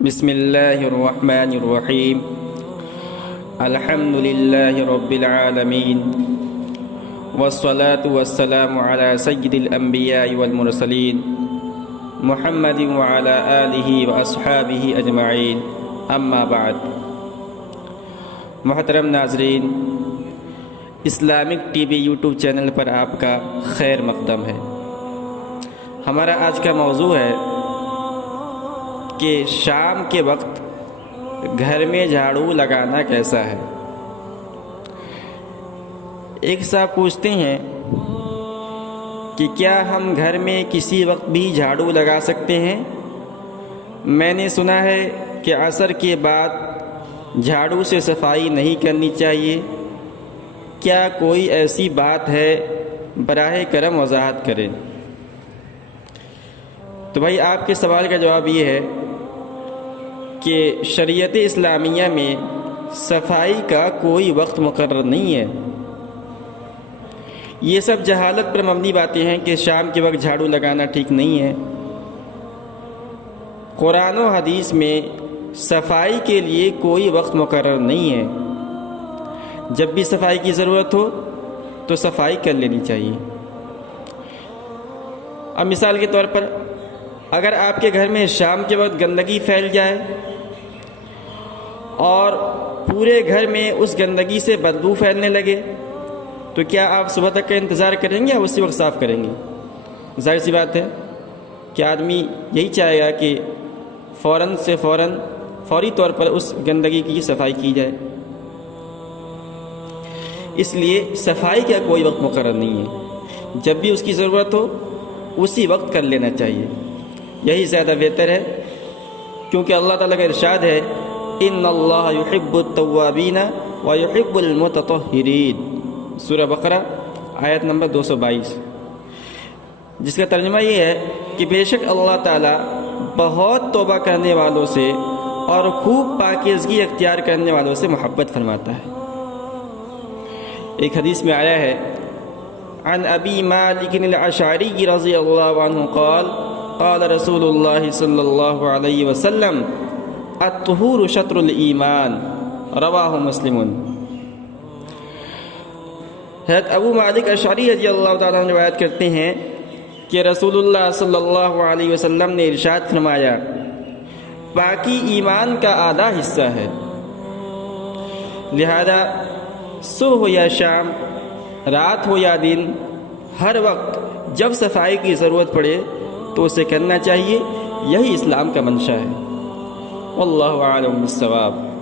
بسم اللہ الرحمن الرحیم الحمد للہ رب العالمین والصلاة والسلام علی سید الانبیاء والمرسلین محمد وعلی آلہ واصحابہ اجمعین اما بعد۔ محترم ناظرین، Islamic T V YouTube channel پر آپ کا خیر مقدم ہے۔ ہمارا آج کا موضوع ہے کہ شام کے وقت گھر میں جھاڑو لگانا کیسا ہے۔ ایک صاحب پوچھتے ہیں کہ کیا ہم گھر میں کسی وقت بھی جھاڑو لگا سکتے ہیں؟ میں نے سنا ہے کہ عصر کے بعد جھاڑو سے صفائی نہیں کرنی چاہیے، کیا کوئی ایسی بات ہے؟ براہ کرم وضاحت کریں۔ تو بھائی، آپ کے سوال کا جواب یہ ہے کہ شریعت اسلامیہ میں صفائی کا کوئی وقت مقرر نہیں ہے۔ یہ سب جہالت پر مبنی باتیں ہیں کہ شام کے وقت جھاڑو لگانا ٹھیک نہیں ہے۔ قرآن و حدیث میں صفائی کے لیے کوئی وقت مقرر نہیں ہے۔ جب بھی صفائی کی ضرورت ہو تو صفائی کر لینی چاہیے۔ اب مثال کے طور پر، اگر آپ کے گھر میں شام کے وقت گندگی پھیل جائے اور پورے گھر میں اس گندگی سے بدبو پھیلنے لگے، تو کیا آپ صبح تک کا انتظار کریں گے یا اسی وقت صاف کریں گے؟ ظاہر سی بات ہے کہ آدمی یہی چاہے گا کہ فوری طور پر اس گندگی کی صفائی کی جائے۔ اس لیے صفائی کا کوئی وقت مقرر نہیں ہے۔ جب بھی اس کی ضرورت ہو اسی وقت کر لینا چاہیے، یہی زیادہ بہتر ہے، کیونکہ اللہ تعالیٰ کا ارشاد ہے ان اللہ یحب التوابین ویحب المتطہرین، سورہ بقرہ آیت نمبر 222، جس کا ترجمہ یہ ہے کہ بے شک اللہ تعالیٰ بہت توبہ کرنے والوں سے اور خوب پاکیزگی اختیار کرنے والوں سے محبت فرماتا ہے۔ ایک حدیث میں آیا ہے عن ابی مالک الاشعری رضی اللہ عنہ قال قال رسول اللہ صلی اللہ علیہ وسلم الطہور شطر الایمان، رواہ مسلم۔ حضرت ابو مالک اشعری رضی اللہ تعالیٰ عنہ روایت کرتے ہیں کہ رسول اللہ صلی اللہ علیہ وسلم نے ارشاد فرمایا، پاکی ایمان کا آدھا حصہ ہے، لہذا صبح ہو یا شام، رات ہو یا دن، ہر وقت جب صفائی کی ضرورت پڑے تو اسے کرنا چاہیے۔ یہی اسلام کا منشا ہے۔ واللہ اعلم بالصواب۔